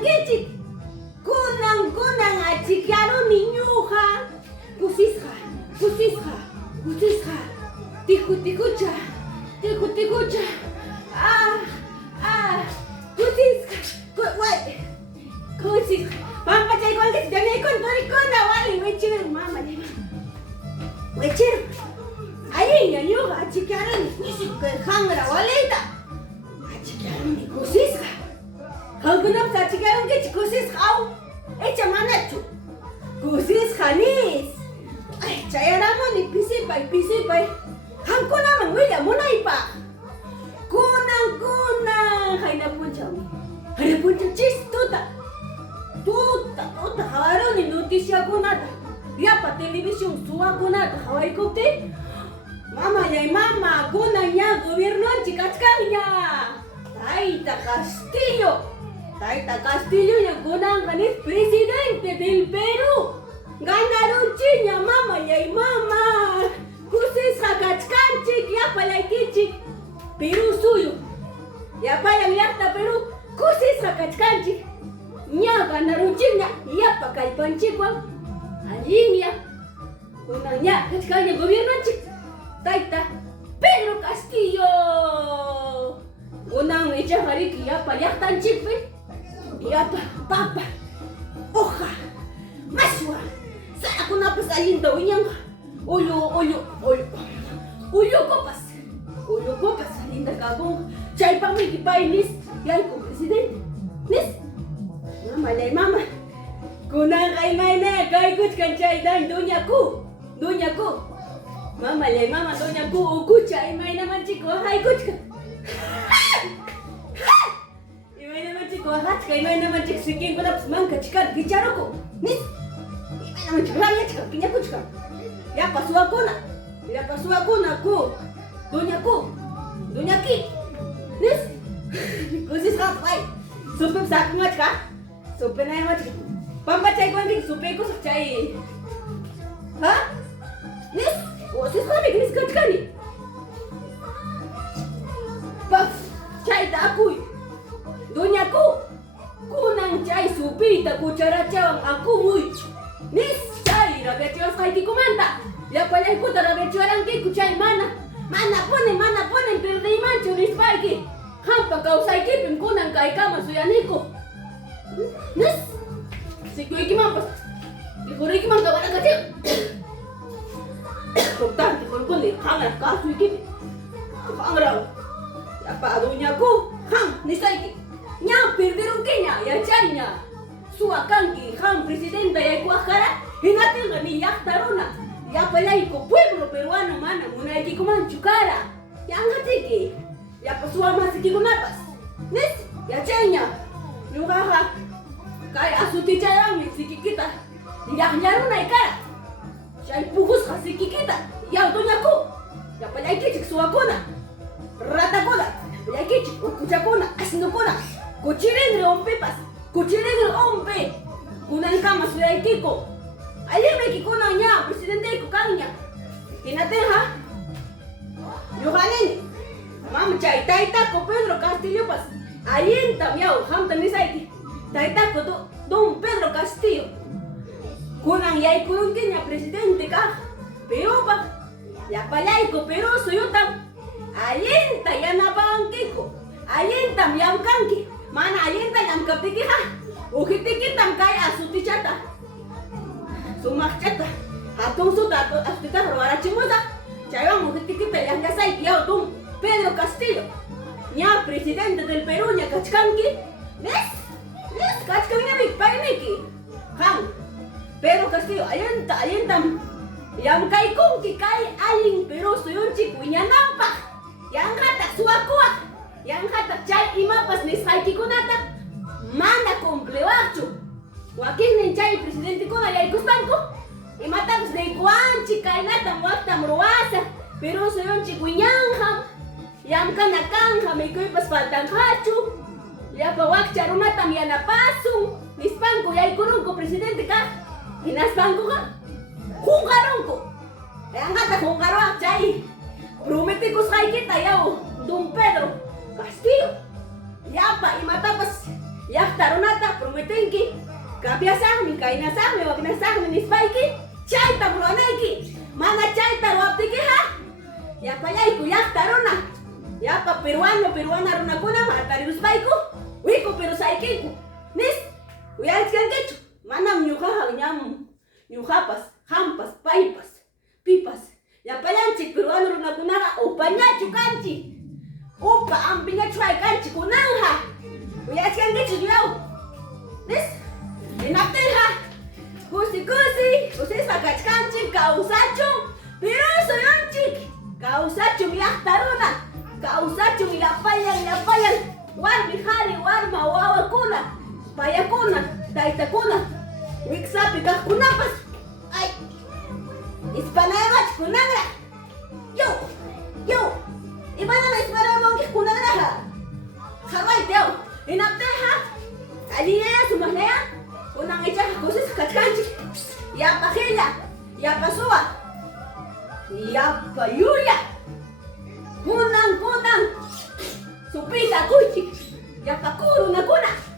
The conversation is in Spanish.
Kunankichik. Kunan achikyaro niñuja. Kusisja. Tikucha. Kusisja. Pampa chay con que te con toricona, vale, wechero, mama, wechero. Ahí ya yo, achikyaro ni hangra, waleta. Achikyaro ni kusisja. Hangunap sa achikyaro que kusisja. Echa manachu. Kusisja nis. Ay, chayaramo ni pisipay. Hankuna man willa munaipa. Kunan. Hayna puncha chistuta. Tuta, hawaro ni noticia kunata. Yapa televisión suwa kunata. Hawai kote. Mama, kunan ya gobierno chikachkanya. Taita Castillo ya kunan es presidente del Perú. Ganaron chiña, mama. Kusis hakachkanchik, yapa laikichik. Perú suyo. Yapa yakta Perú. Kusis hakachkanchik. Nya ganaron chiña, yapa kalpanchikwan. Alinia. Kunan ya kachkanya gobierno chik. Taita Pedro Castillo. Kunan echa hariki yapa yaktanchik pe. Yapa papa. Hoja. Maswa. Sana kuna pasalinda unyanga. Uyo copas, linda cagón. Chay pa mi kipay nis, yay ko presidente. Nis. Mama. Kunang kay kay kuch kan chay dan doña ku. Mama, doña ku uku chay may naman chiko, hay kuch ka. Imay naman chiko, hats kay may naman chik siking ko na mangka chikat gicharo ko. Nis. Imay naman chik raya chika, kinya kuch ka. Ya pasó a Cona, Doña Ki. Nis? Kusis kapay. Supe sa kungat ka? Supe na yamat. Pampachay ko ang supe ko sa chay. Ha? Nis? Kusis kami, kat ka ni. Paf, chay ta ako'y. Doña ko. Kunang chay supe ta kuchara chawang ako muy. Nis? Rabecheos kay ki kumanta. Ya pala ko ta rabecheos lang ki kuchay mana ponen perde mancho ni spike. Hampa kausay ki pin kunang kay kama suyaniko. Nes? Si kuy ki mampas. Ikuri ki man kawana kati. Importante kon ni hangar ka suy ki. Hangar. Ya pa doña ko. Ni sai. Nya perdieron kenya ya chanya. Suakanki presidenta ya kuajara. Hinati ni yaktaruna. Ya palaiko pueblo peruano mana munaiki kuman chukara. Ya ngatiki. Ya pasua masiki kunapas. Nis ya chenya. Yugaha. Kay asuti chayami sikikita. Ya nyaruna ikara. Chay pugus sikikita. Ya doña ku. Ya palaiki chik suakuna. Rata kola. Palaiki chik kuchakuna asnukuna. Kuchirengre ompepas. Ompe. Kunan kama suyaikiko. Ayer me kikuna nya presidente ko kanya. Tinateha. Yohanen. Mam chay taita ko Pedro Castillo pas. Ayen tamyao ham tamisaiki. Taita ko don Pedro Castillo. Kunang yay kurun kanya presidente ka. Pero pa. Ya palay ko pero suyutam. Ayen tayana bangkiko. Ayen tamyam kanki. Mana ayen tayam kapiki ha. Ukitiki tam kay asuti chata. Sumakchata. Hatong suda astita robara chimusa. Chayang mukitiki yang gasay tiyaw tum Pedro Castillo. Nya presidente del Perú nya kachkanki. Nes kachkanki mi paimiki. Ham Pedro Castillo ayen tam. Yang kay kung kay aling Perú suyunchi kunya nampak. Yang hatak suakuak. Yang hatak chay imapas ni saiki kunata. Manda complewachu. Wakil nin chay presidente ko na yay kustanko. Imatapos na ikuanchi kay natam waktam ruwasa. Pero sayon chikuinyangham. Yam ka nakangham ikoy pas faltang hachu. Yapa wak charumatam yanapasung. Nispanko yay kurung ko presidente ka. Hinaspanko ka. Hungarong ko. Kaya nga ta hungarong chay. Prometi ko sa kita yaw. Don Pedro Castillo. Yapa imatapos. llaqtarunata prometenki cambiasaqmi kaynasaqmi waknasaqmi nispayki chayta ruwanayki mana chayta ruwaptikiqa yapallayku llaqtaruna yapa peruana runakuna matariruspayku wiku pirusaykiku nis uyarichkankichu manam ñuqaqa ñuqapas hampas paypas pipas yapallanchik peruano runakunaqa upañachu kanchik upa ampiñachu haykanchik kunanja uyarichkankichu llaw nis hinaptinqa kusisqa kachkanchik kawsachun pirusuyunchik kawsachun llaqtaruna kawsachun llapallan warmi qhari warma wawakuna payakuna taytakuna wiksapi kaqkunapas ay ispanayamach kunanra yo imanam ispanayamankik kunanraqa qhawaytiaw hinaptinqa allinaya sumaqnaya kunan ichaqa kusisqa kachkanchik yapa qilla yapa suwa yapa yuya kunan supita kuchik yapa kurunakuna